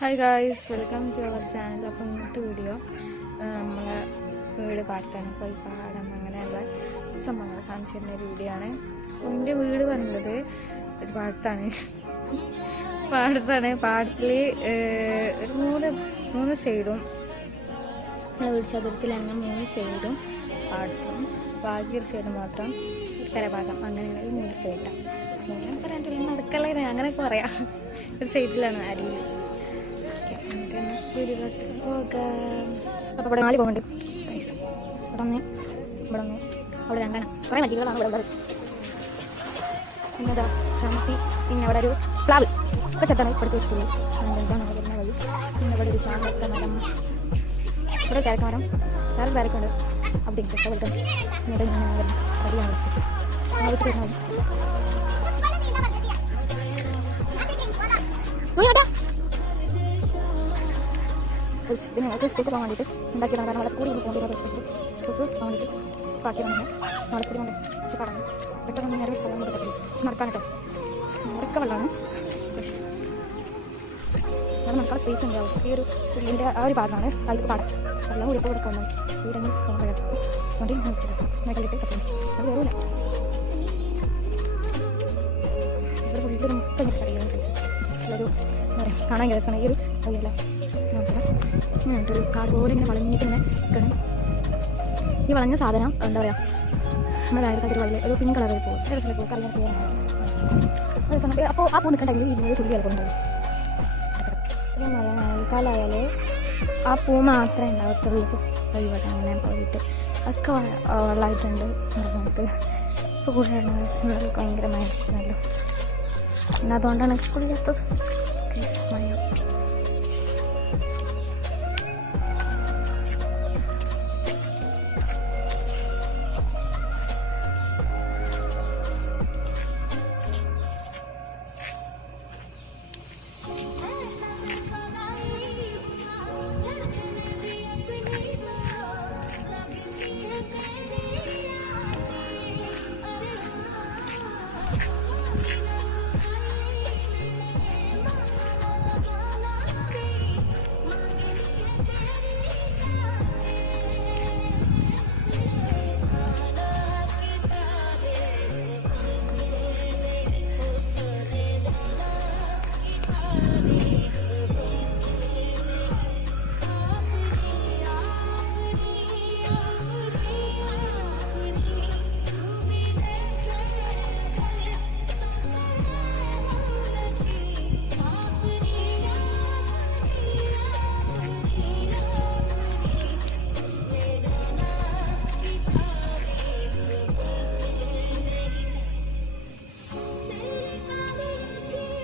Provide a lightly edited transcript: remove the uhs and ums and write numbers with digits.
Hi guys, welcome to our channel. അപ്പോൾ ഇന്നത്തെ video നമ്മളെ വീട് പാടത്താണ്. അപ്പോൾ ഈ പാടം അങ്ങനെയുള്ള സംഭവങ്ങൾ കാണിച്ചിരുന്ന ഒരു വീഡിയോ ആണ്. അപ്പോൾ എൻ്റെ വീട് പറയുന്നത് ഒരു പാടത്താണ്. പാടത്തിൽ ഒരു മൂന്ന് സൈഡും വീട് ചതുരത്തിലാണ്. 3 സൈഡും പാടത്തും ബാക്കി ഒരു സൈഡ് മാത്രം കരഭാഗം, അങ്ങനെയുള്ള ഈ 3 സൈഡാണ്. അങ്ങനെ പറയാൻ നടക്കല്ലേ, അങ്ങനെയൊക്കെ പറയാം. ഒരു സൈഡിലാണ് അരിയിൽ. അപ്പോൾ ഇവിടെ 4 പോകുന്നുണ്ട്. ഇവിടെ ഒന്ന് അവിടെ 2 കുറേ മതികളാണ് ഇവിടെ ഉള്ളത്. പിന്നെ ഇതാ ചാമത്തി, പിന്നെ അവിടെ ഒരു പ്ലാവ് ഒക്കെ ചെത്താണ് ഇപ്പോഴത്തെ വെച്ചിട്ടുള്ളൂ. എന്താണ് വരുന്ന വഴി. പിന്നെ ഇവിടെ ഒരു ചാമ്പക്ക മരം, ഇവിടെ പേരക്ക മരം, വേറെ പേരക്കുണ്ട്. അവിടെ വെൽക്കം കടിയാണ് പിന്നെ ഞങ്ങൾക്ക് സ്കൂൾക്ക് പോകാൻ വേണ്ടിയിട്ട് ഉണ്ടാക്കിയതാണ്. കാരണം വളക്കൂടി പോകുന്നത് സ്കൂൾക്ക് പോകാൻ വേണ്ടിയിട്ട് പാക്കിയതാണ്. വളക്കൂടി കൊണ്ട് ചുപ്പാടാണ്. പെട്ടെന്ന് നേരെ പോകാൻ പറ്റത്തില്ല, നടക്കാൻ കേട്ടോ. നടക്ക വെള്ളമാണ്. അവിടെ നടക്കാൻ സ്പേസ് ഉണ്ടാവും. ഈ ഒരു പുള്ളിൻ്റെ ആ ഒരു പാടാണ്. അതിലേക്ക് പാടാം വെള്ളം കൂടി ഇപ്പോൾ കൊടുക്കാൻ വീടെങ്കിൽ പോകാൻ കഴിയാം. വണ്ടി വെച്ചിട്ട് മേഖലയിട്ട് കച്ചു അത് വരില്ല. ഇവിടെ പുള്ളിയിൽ മൊത്തം സ്റ്റഡിയാണ്. ഒരു എന്താ പറയുക, കാണാൻ രസമാണ് ഈ ഒരു വഴിയല്ല. ഒരു കാട് പോലെ ഇങ്ങനെ വളഞ്ഞിട്ട് ഇങ്ങനെ നിൽക്കണം. ഈ വളഞ്ഞ സാധനം എന്താ പറയുക, നമ്മുടെ വേറെ വഴിയിൽ ഒരു പിങ്ക് കളറിൽ പോകും. രസത്തിൽ പോകും, കറിയാൻ പോകാനാണ്. അതേ സമയത്ത് അപ്പോൾ ആ പൂ നിൽക്കണ്ടെങ്കിൽ ഇതിന് തുള്ളി ചിലപ്പോൾ മഴക്കാലമായാൽ ആ പൂ മാത്രമേ ഉണ്ടാവത്തുള്ളൂ. വഴിപാട് അങ്ങനെ പോയിട്ട് ഒക്കെ വെള്ളമായിട്ടുണ്ട്. നമുക്ക് ഇപ്പോൾ കൂടുതൽ ഭയങ്കരമായിട്ടുണ്ടല്ലോ. എന്നാൽ അതുകൊണ്ടാണ് സ്കൂളിൽ ചേർത്തത്.